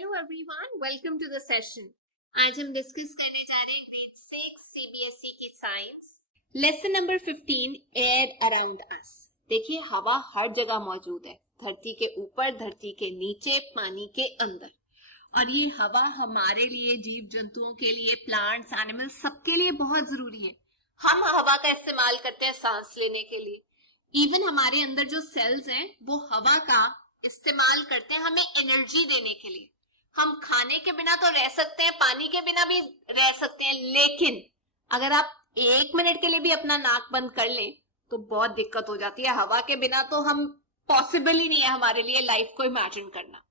Hello everyone, welcome to the session. आज हम discuss करने जा रहे हैं ग्रेड 6 सीबीएसई की science lesson number 15 air around us. देखिए, हवा हर जगह मौजूद है, धरती के ऊपर, धरती के नीचे, पानी के अंदर। और ये हवा हमारे लिए, जीव जंतुओं के लिए, प्लांट्स, एनिमल्स, सबके लिए बहुत जरूरी है। हम हवा का इस्तेमाल करते हैं सांस लेने के लिए। इवन हमारे अंदर जो सेल्स हैं वो हवा का इस्तेमाल करते हैं हमें एनर्जी देने के लिए। हम खाने के बिना तो रह सकते हैं, पानी के बिना भी रह सकते हैं, लेकिन अगर आप 1 मिनट के लिए भी अपना नाक बंद कर लें तो बहुत दिक्कत हो जाती है। हवा के बिना तो हम पॉसिबल ही नहीं है हमारे लिए लाइफ को इमेजिन करना।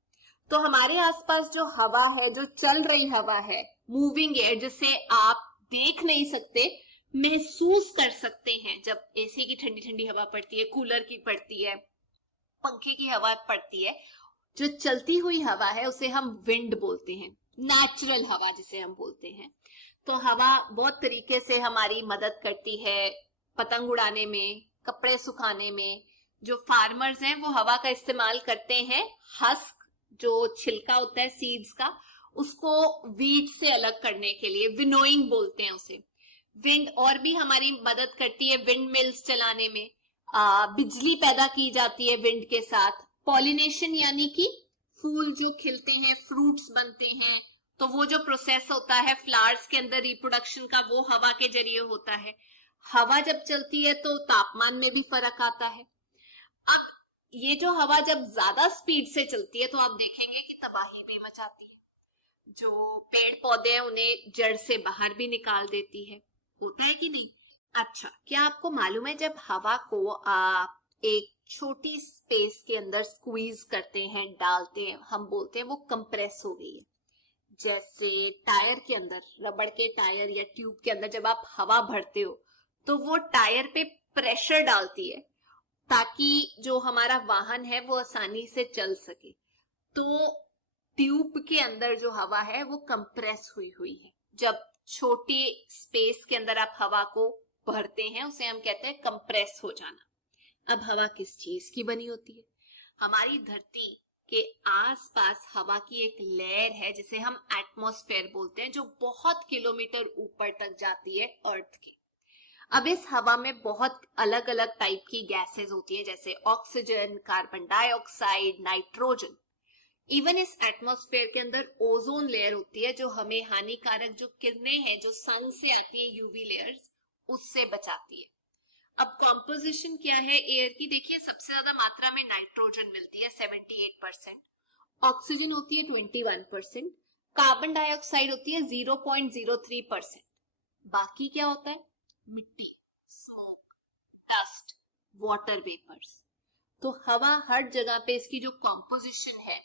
तो हमारे आसपास जो हवा है, जो चल रही हवा है, मूविंग एयर, जिसे आप देख नहीं सकते, महसूस कर सकते हैं। जब एसी की ठंडी ठंडी हवा पड़ती है, कूलर की पड़ती है, पंखे की हवा पड़ती है, जो चलती हुई हवा है उसे हम विंड बोलते हैं, नेचुरल हवा जिसे हम बोलते हैं। तो हवा बहुत तरीके से हमारी मदद करती है, पतंग उड़ाने में, कपड़े सुखाने में। जो फार्मर्स हैं वो हवा का इस्तेमाल करते हैं, हस्क जो छिलका होता है सीड्स का, उसको वीड से अलग करने के लिए, विनोइंग बोलते हैं उसे। विंड और भी हमारी मदद करती है विंड मिल्स चलाने में। बिजली पैदा की जाती है विंड के साथ। पॉलिनेशन यानी कि फूल जो खिलते हैं, फ्रूट्स बनते हैं, तो वो जो प्रोसेस होता है फ्लावर्स के अंदर रिप्रोडक्शन का, वो हवा के जरिए होता है। हवा जब चलती है तो तापमान में भी फर्क आता है। अब ये जो हवा जब ज्यादा स्पीड से चलती है तो आप देखेंगे कि तबाही भी मचाती है। जो पेड़ पौधे हैं उन्हें जड़ से बाहर भी निकाल देती है। होता है कि नहीं? अच्छा, क्या आपको मालूम है जब हवा को आप एक छोटी स्पेस के अंदर स्क्वीज करते हैं, डालते हैं, हम बोलते हैं वो कंप्रेस हो गई है। जैसे टायर के अंदर, रबड़ के टायर या ट्यूब के अंदर जब आप हवा भरते हो तो वो टायर पे प्रेशर डालती है ताकि जो हमारा वाहन है वो आसानी से चल सके। तो ट्यूब के अंदर जो हवा है वो कंप्रेस हुई हुई है। जब छोटे स्पेस के अंदर आप हवा को भरते हैं उसे हम कहते हैं कंप्रेस हो जाना। अब हवा किस चीज की बनी होती है? हमारी धरती के आसपास हवा की एक लेयर है जिसे हम एटमॉस्फेयर बोलते हैं, जो बहुत किलोमीटर ऊपर तक जाती है अर्थ के। अब इस हवा में बहुत अलग अलग टाइप की गैसेस होती हैं, जैसे oxygen, carbon dioxide, nitrogen. Even इस एटमॉस्फेयर के अंदर ओजोन लेयर होती है जो हमें हानिकारक जो किरणें हैं जो सन से आती है, यूवी लेयर्स, उससे बचाती है। अब कॉम्पोजिशन क्या है एयर की? देखिए, सबसे ज्यादा मात्रा में नाइट्रोजन मिलती है 78%, ऑक्सीजन होती है 21%, कार्बन डाइऑक्साइड होती है 0.03%। बाकी क्या होता है? मिट्टी, स्मोक, डस्ट, वाटर वेपर्स। तो हवा हर जगह पे इसकी जो कॉम्पोजिशन है,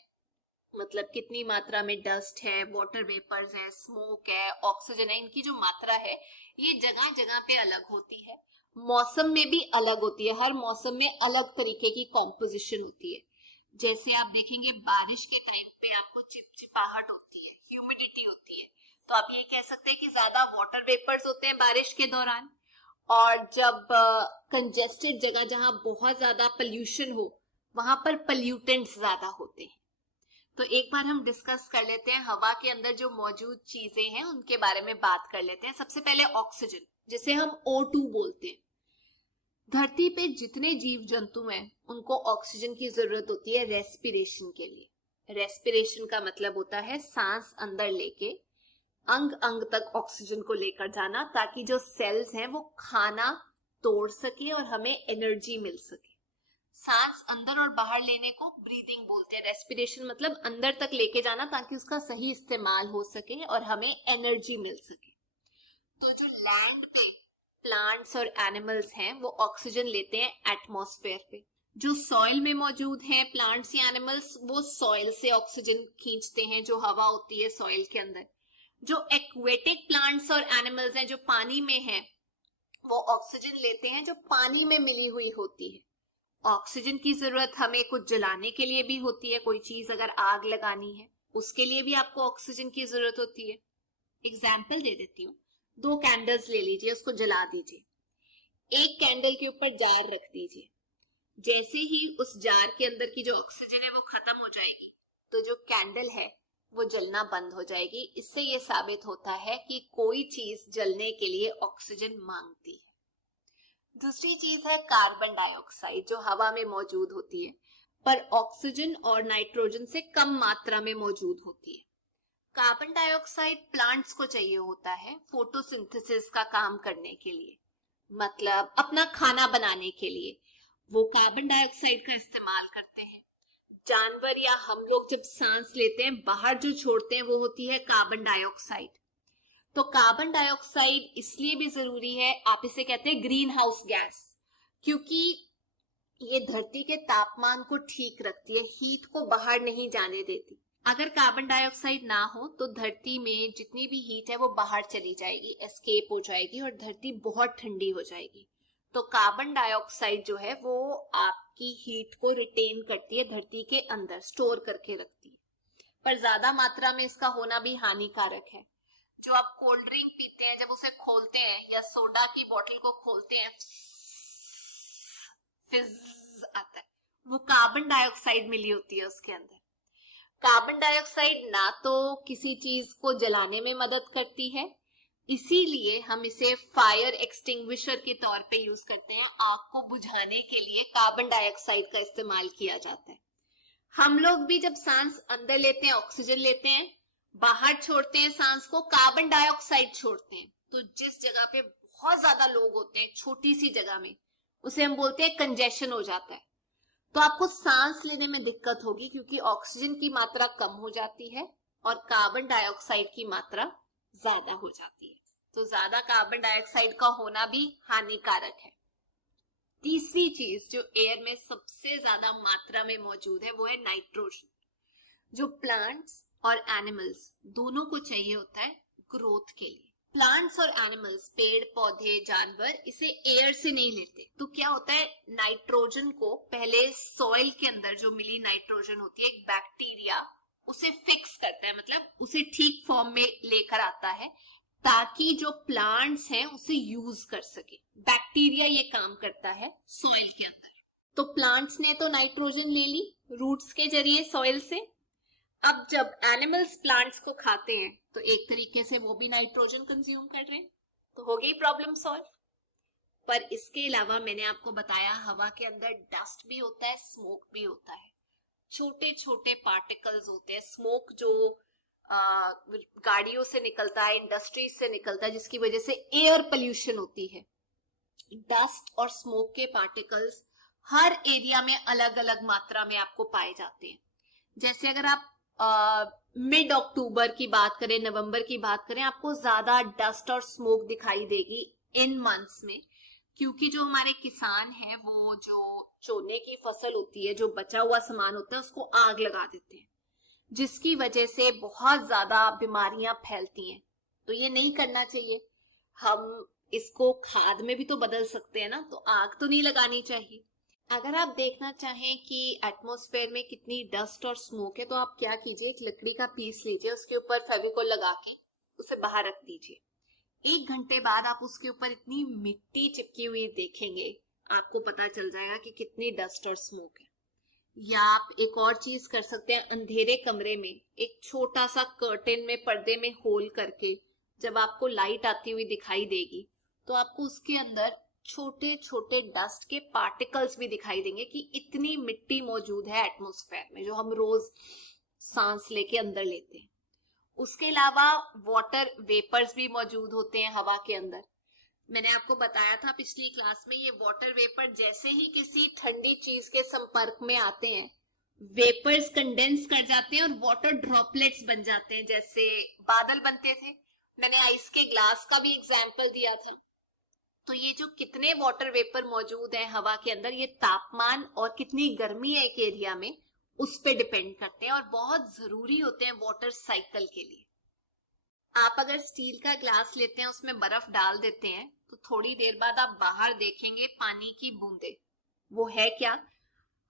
मतलब कितनी मात्रा में डस्ट है, वाटर वेपर्स है, स्मोक है, ऑक्सीजन है, इनकी जो मात्रा है ये जगह जगह पे अलग होती है। मौसम में भी अलग होती है, हर मौसम में अलग तरीके की कॉम्पोजिशन होती है। जैसे आप देखेंगे बारिश के टाइम पे आपको चिपचिपाहट होती है, ह्यूमिडिटी होती है, तो आप ये कह सकते हैं कि ज्यादा वाटर वेपर्स होते हैं बारिश के दौरान। और जब कंजेस्टेड जगह, जहां बहुत ज्यादा पोल्यूशन हो, वहां पर पोल्यूटेंट्स ज्यादा होते हैं। तो एक बार हम डिस्कस कर लेते हैं हवा के अंदर जो मौजूद चीजें हैं उनके बारे में बात कर लेते हैं। सबसे पहले ऑक्सीजन, जिसे हम O2 बोलते हैं। धरती पे जितने जीव जंतु हैं उनको ऑक्सीजन की जरूरत होती है रेस्पिरेशन के लिए। रेस्पिरेशन का मतलब होता है सांस अंदर लेके अंग अंग तक ऑक्सीजन को लेकर जाना, ताकि जो सेल्स हैं वो खाना तोड़ सके और हमें एनर्जी मिल सके। सांस अंदर और बाहर लेने को ब्रीदिंग बोलते हैं। रेस्पिरेशन मतलब अंदर तक लेके जाना ताकि उसका सही इस्तेमाल हो सके और हमें एनर्जी मिल सके। तो जो लैंड पे प्लांट्स और एनिमल्स हैं वो ऑक्सीजन लेते हैं एटमॉस्फेयर पे। जो सॉइल में मौजूद हैं प्लांट्स या एनिमल्स, वो सॉइल से ऑक्सीजन खींचते हैं, जो हवा होती है सॉइल के अंदर। जो एक्वेटिक प्लांट्स और एनिमल्स हैं जो पानी में हैं, वो ऑक्सीजन लेते हैं जो पानी में मिली हुई होती है। ऑक्सीजन की जरूरत हमें कुछ जलाने के लिए भी होती है, कोई चीज अगर आग लगानी है उसके लिए भी आपको ऑक्सीजन की जरूरत होती है। एग्जाम्पल दे देती हूँ, 2 कैंडल्स ले लीजिए, उसको जला दीजिए। एक कैंडल के ऊपर जार रख दीजिए। जैसे ही उस जार के अंदर की जो ऑक्सीजन है वो खत्म हो जाएगी तो जो कैंडल है वो जलना बंद हो जाएगी। इससे ये साबित होता है कि कोई चीज जलने के लिए ऑक्सीजन मांगती है। दूसरी चीज है कार्बन डाइऑक्साइड, जो हवा में मौजूद होती है पर ऑक्सीजन और नाइट्रोजन से कम मात्रा में मौजूद होती है। कार्बन डाइऑक्साइड प्लांट्स को चाहिए होता है फोटोसिंथेसिस का काम करने के लिए, मतलब अपना खाना बनाने के लिए वो कार्बन डाइऑक्साइड का इस्तेमाल करते हैं। जानवर या हम लोग जब सांस लेते हैं बाहर जो छोड़ते हैं वो होती है कार्बन डाइऑक्साइड। तो कार्बन डाइऑक्साइड इसलिए भी जरूरी है, आप इसे कहते हैं ग्रीन हाउस गैस, क्योंकि ये धरती के तापमान को ठीक रखती है, हीट को बाहर नहीं जाने देती। अगर कार्बन डाइऑक्साइड ना हो तो धरती में जितनी भी हीट है वो बाहर चली जाएगी, एस्केप हो जाएगी और धरती बहुत ठंडी हो जाएगी। तो कार्बन डाइऑक्साइड जो है वो आपकी हीट को रिटेन करती है, धरती के अंदर स्टोर करके रखती है। पर ज्यादा मात्रा में इसका होना भी हानिकारक है। जो आप कोल्ड ड्रिंक पीते हैं, जब उसे खोलते हैं या सोडा की बोतल को खोलते हैं, फिज आता है, वो कार्बन डाइऑक्साइड मिली होती है उसके अंदर। कार्बन डाइऑक्साइड ना तो किसी चीज को जलाने में मदद करती है, इसीलिए हम इसे फायर एक्सटिंग्विशर के तौर पे यूज करते हैं। आग को बुझाने के लिए कार्बन डाइऑक्साइड का इस्तेमाल किया जाता है। हम लोग भी जब सांस अंदर लेते हैं ऑक्सीजन लेते हैं, बाहर छोड़ते हैं सांस को कार्बन डाइऑक्साइड छोड़ते हैं। तो जिस जगह पे बहुत ज्यादा लोग होते हैं छोटी सी जगह में, उसे हम बोलते हैं कंजेशन हो जाता है। तो आपको सांस लेने में दिक्कत होगी क्योंकि ऑक्सीजन की मात्रा कम हो जाती है और कार्बन डाइऑक्साइड की मात्रा ज्यादा हो जाती है। तो ज्यादा कार्बन डाइऑक्साइड का होना भी हानिकारक है। तीसरी चीज जो एयर में सबसे ज्यादा मात्रा में मौजूद है वो है नाइट्रोजन, जो प्लांट्स और एनिमल्स दोनों को चाहिए होता है ग्रोथ के लिए। प्लांट्स और एनिमल्स, पेड़ पौधे जानवर, इसे एयर से नहीं लेते। तो क्या होता है, नाइट्रोजन को पहले सॉइल के अंदर जो मिली नाइट्रोजन होती है, एक बैक्टीरिया उसे फिक्स करता है, मतलब उसे ठीक फॉर्म में लेकर आता है ताकि जो प्लांट्स हैं उसे यूज कर सके। बैक्टीरिया ये काम करता है सॉइल के अंदर। तो प्लांट्स ने तो नाइट्रोजन ले ली रूट्स के जरिए सॉइल से। अब जब एनिमल्स प्लांट्स को खाते हैं तो एक तरीके से वो भी नाइट्रोजन कंज्यूम कर रहे हैं, तो हो गई प्रॉब्लम सॉल्व। पर इसके अलावा मैंने आपको बताया हवा के अंदर डस्ट भी होता है, स्मोक भी होता है, छोटे छोटे पार्टिकल्स होते हैं। स्मोक जो गाड़ियों से निकलता है, इंडस्ट्रीज से निकलता है, जिसकी वजह से एयर पोल्यूशन होती है। डस्ट और स्मोक के पार्टिकल्स हर एरिया में अलग अलग मात्रा में आपको पाए जाते हैं। जैसे अगर आप मिड अक्टूबर की बात करें, नवंबर की बात करें, आपको ज्यादा डस्ट और स्मोक दिखाई देगी इन मंथ्स में, क्योंकि जो हमारे किसान हैं वो जो चोने की फसल होती है, जो बचा हुआ सामान होता है, उसको आग लगा देते हैं, जिसकी वजह से बहुत ज्यादा बीमारियां फैलती हैं। तो ये नहीं करना चाहिए। हम इसको खाद में भी तो बदल सकते हैं ना, तो आग तो नहीं लगानी चाहिए। अगर आप देखना चाहें कि एटमॉस्फेयर में कितनी डस्ट और स्मोक है, तो आप क्या कीजिए, एक लकड़ी का पीस लीजिए, उसके ऊपर फेविकोल लगा के उसे बाहर रख दीजिए। 1 घंटे बाद आप उसके ऊपर इतनी मिट्टी चिपकी हुई देखेंगे, आपको पता चल जाएगा कि कितनी डस्ट और स्मोक है। या आप एक और चीज कर सकते हैं, अंधेरे कमरे में एक छोटा सा कर्टेन में पर्दे में होल करके जब आपको लाइट आती हुई दिखाई देगी तो आपको उसके अंदर छोटे छोटे डस्ट के पार्टिकल्स भी दिखाई देंगे कि इतनी मिट्टी मौजूद है एटमॉस्फेयर में, जो हम रोज सांस लेके अंदर लेते हैं। उसके अलावा वाटर वेपर्स भी मौजूद होते हैं हवा के अंदर। मैंने आपको बताया था पिछली क्लास में, ये वाटर वेपर जैसे ही किसी ठंडी चीज के संपर्क में आते हैं, वेपर्स कंडेंस कर जाते हैं और वाटर ड्रॉपलेट्स बन जाते हैं, जैसे बादल बनते थे। मैंने आइस के ग्लास का भी एग्जाम्पल दिया था। तो ये जो कितने वाटर वेपर मौजूद हैं हवा के अंदर, ये तापमान और कितनी गर्मी है एक एरिया में, उस पे डिपेंड करते हैं और बहुत जरूरी होते हैं वाटर साइकिल के लिए। आप अगर स्टील का ग्लास लेते हैं, उसमें बर्फ डाल देते हैं, तो थोड़ी देर बाद आप बाहर देखेंगे पानी की बूंदे। वो है क्या,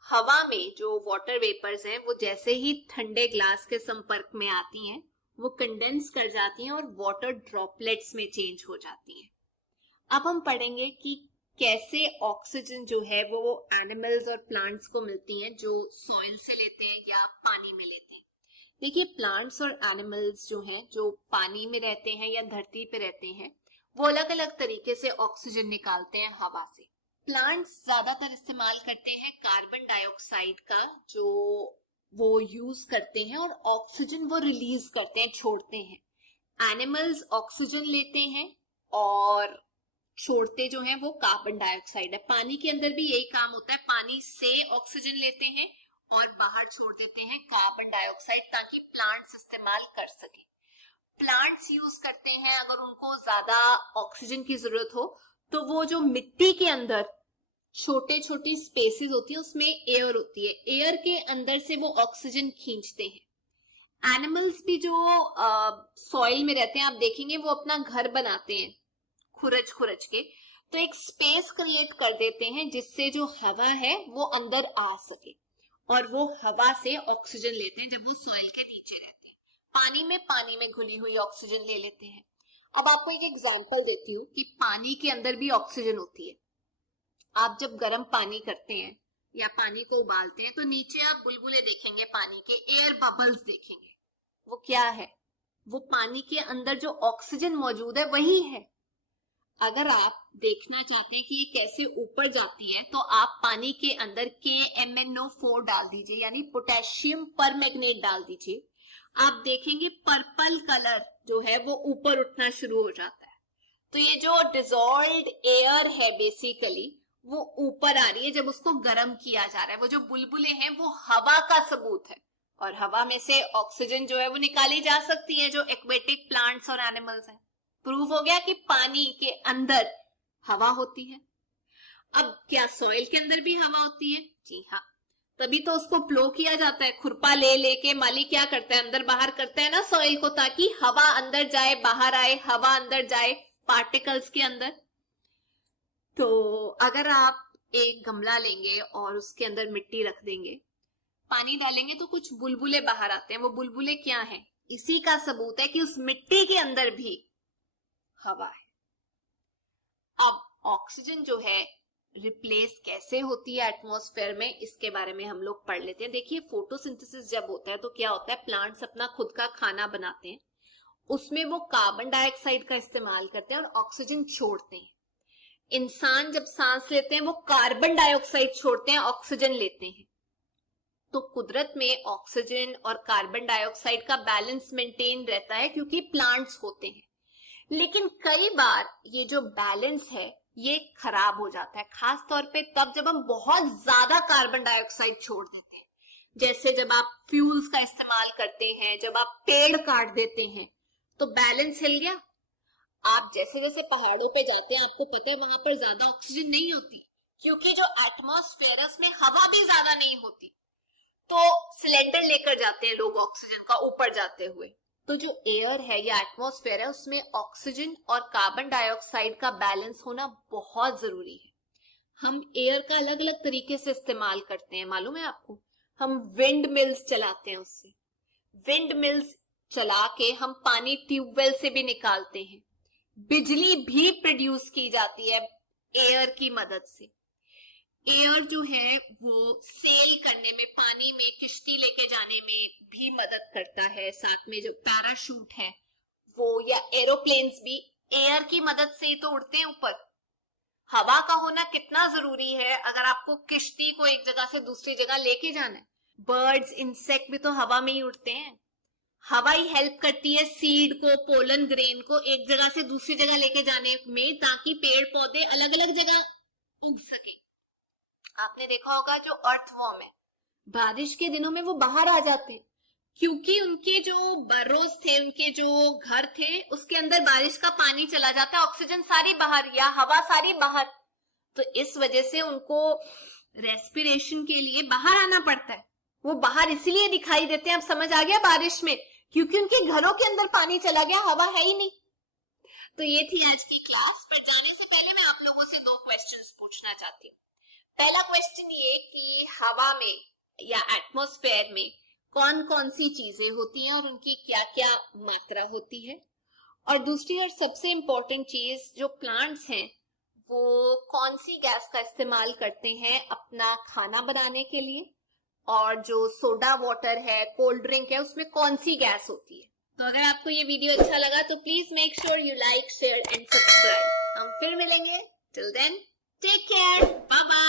हवा में जो वाटर वेपर्स हैं वो जैसे ही ठंडे ग्लास के संपर्क में आती हैं वो कंडेंस कर जाती हैं और वाटर ड्रॉपलेट्स में चेंज हो जाती हैं। अब हम पढ़ेंगे कि कैसे ऑक्सीजन जो है वो एनिमल्स और प्लांट्स को मिलती है जो सॉइल से लेते हैं या पानी में लेते हैं। देखिए प्लांट्स और एनिमल्स जो हैं, जो पानी में रहते हैं या धरती पे रहते हैं, वो अलग अलग तरीके से ऑक्सीजन निकालते हैं हवा से। प्लांट्स ज्यादातर इस्तेमाल करते हैं कार्बन डाइऑक्साइड का, जो वो यूज करते हैं, और ऑक्सीजन वो रिलीज करते हैं, छोड़ते हैं। एनिमल्स ऑक्सीजन लेते हैं और छोड़ते जो है वो कार्बन डाइऑक्साइड है। पानी के अंदर भी यही काम होता है, पानी से ऑक्सीजन लेते हैं और बाहर छोड़ देते हैं कार्बन डाइऑक्साइड, ताकि प्लांट्स इस्तेमाल कर सके। प्लांट्स यूज करते हैं, अगर उनको ज्यादा ऑक्सीजन की जरूरत हो तो वो जो मिट्टी के अंदर छोटे छोटे स्पेसेस होती है उसमें एयर होती है, एयर के अंदर से वो ऑक्सीजन खींचते हैं। एनिमल्स भी जो सॉइल में रहते हैं, आप देखेंगे वो अपना घर बनाते हैं खुरच खुरच के, तो एक स्पेस क्रिएट कर देते हैं जिससे जो हवा है वो अंदर आ सके, और वो हवा से ऑक्सीजन लेते हैं जब वो सॉइल के नीचे रहते हैं। पानी में घुली हुई ऑक्सीजन ले लेते हैं। अब आपको एक एग्जांपल देती हूँ कि पानी के अंदर भी ऑक्सीजन होती है। आप जब गर्म पानी करते हैं या पानी को उबालते हैं तो नीचे आप बुलबुले देखेंगे, पानी के एयर बबल्स देखेंगे। वो क्या है? वो पानी के अंदर जो ऑक्सीजन मौजूद है वही है। अगर आप देखना चाहते हैं कि ये कैसे ऊपर जाती है, तो आप पानी के अंदर KMnO4 डाल दीजिए, यानी पोटेशियम परमैंगनेट डाल दीजिए। आप देखेंगे पर्पल कलर जो है वो ऊपर उठना शुरू हो जाता है। तो ये जो डिसॉल्व्ड एयर है बेसिकली वो ऊपर आ रही है जब उसको गर्म किया जा रहा है। वो जो बुलबुले हैं वो हवा का सबूत है, और हवा में से ऑक्सीजन जो है वो निकाली जा सकती है, जो एक्वेटिक प्लांट्स और एनिमल्स हैं। प्रूव हो गया कि पानी के अंदर हवा होती है। अब क्या सॉइल के अंदर भी हवा होती है? जी हाँ, तभी तो उसको प्लो किया जाता है। खुरपा ले लेके माली क्या करता है, अंदर बाहर करता है ना सॉइल को, ताकि हवा अंदर जाए, बाहर आए, हवा अंदर जाए पार्टिकल्स के अंदर। तो अगर आप एक गमला लेंगे और उसके अंदर मिट्टी रख देंगे, पानी डालेंगे, तो कुछ बुलबुले बाहर आते हैं। वो बुलबुले क्या हैं? इसी का सबूत है कि उस मिट्टी के अंदर भी हवा है। अब ऑक्सीजन जो है रिप्लेस कैसे होती है एटमॉस्फेयर में, इसके बारे में हम लोग पढ़ लेते हैं। देखिए फोटोसिंथेसिस जब होता है तो क्या होता है, प्लांट्स अपना खुद का खाना बनाते हैं, उसमें वो कार्बन डाइऑक्साइड का इस्तेमाल करते हैं और ऑक्सीजन छोड़ते हैं। इंसान जब सांस लेते हैं वो कार्बन डाइऑक्साइड छोड़ते हैं, ऑक्सीजन लेते हैं। तो कुदरत में ऑक्सीजन और कार्बन डाइऑक्साइड का बैलेंस मेंटेन रहता है क्योंकि प्लांट्स होते हैं। लेकिन कई बार ये जो बैलेंस है ये खराब हो जाता है, खास तौर पे तब जब हम बहुत ज्यादा कार्बन डाइऑक्साइड छोड़ देते हैं। जैसे जब आप फ्यूल्स का इस्तेमाल करते हैं, जब आप पेड़ काट देते हैं, तो बैलेंस हिल गया। आप जैसे जैसे पहाड़ों पे जाते हैं आपको पता है वहां पर ज्यादा ऑक्सीजन नहीं होती, क्योंकि जो एटमॉस्फेयर है उसमें हवा भी ज्यादा नहीं होती। तो सिलेंडर लेकर जाते हैं लोग ऑक्सीजन का ऊपर जाते हुए। तो जो एयर है या एटमॉस्फेयर है उसमें ऑक्सीजन और कार्बन डाइऑक्साइड का बैलेंस होना बहुत जरूरी है। हम एयर का अलग अलग तरीके से इस्तेमाल करते हैं, मालूम है आपको? हम विंड मिल्स चलाते हैं, उससे विंड मिल्स चला के हम पानी ट्यूबवेल से भी निकालते हैं। बिजली भी प्रोड्यूस की जाती है एयर की मदद से। एयर जो है वो सेल करने में, पानी में किश्ती लेके जाने में भी मदद करता है। साथ में जो पैराशूट है वो, या एरोप्लेन्स भी एयर की मदद से ही तो उड़ते हैं ऊपर। हवा का होना कितना जरूरी है अगर आपको किश्ती को एक जगह से दूसरी जगह लेके जाना है। बर्ड्स, इंसेक्ट भी तो हवा में ही उड़ते हैं। हवा ही हेल्प करती है सीड को, पोलन ग्रेन को एक जगह से दूसरी जगह लेके जाने में, ताकि पेड़ पौधे अलग अलग जगह उग सके। आपने देखा होगा जो अर्थवॉर्म है, बारिश के दिनों में वो बाहर आ जाते हैं क्योंकि उनके जो बर्रोज थे, उनके जो घर थे, उसके अंदर बारिश का पानी चला जाता है, ऑक्सीजन सारी बाहर या हवा सारी बाहर। तो इस वजह से उनको रेस्पिरेशन के लिए बाहर आना पड़ता है। वो बाहर इसलिए दिखाई देते हैं, अब समझ आ गया, बारिश में, क्योंकि उनके घरों के अंदर पानी चला गया, हवा है ही नहीं। तो ये थी आज की क्लास। पर जाने से पहले मैं आप लोगों से 2 क्वेश्चंस पूछना चाहती हूँ। पहला क्वेश्चन ये कि हवा में या एटमॉस्फेयर में कौन कौन सी चीजें होती हैं और उनकी क्या क्या मात्रा होती है, और दूसरी और सबसे इंपॉर्टेंट चीज, जो प्लांट्स हैं वो कौन सी गैस का इस्तेमाल करते हैं अपना खाना बनाने के लिए, और जो सोडा वाटर है, कोल्ड ड्रिंक है, उसमें कौन सी गैस होती है। तो अगर आपको ये वीडियो अच्छा लगा तो please make sure you like, share and subscribe. हम फिर मिलेंगे। Till then take care, bye bye.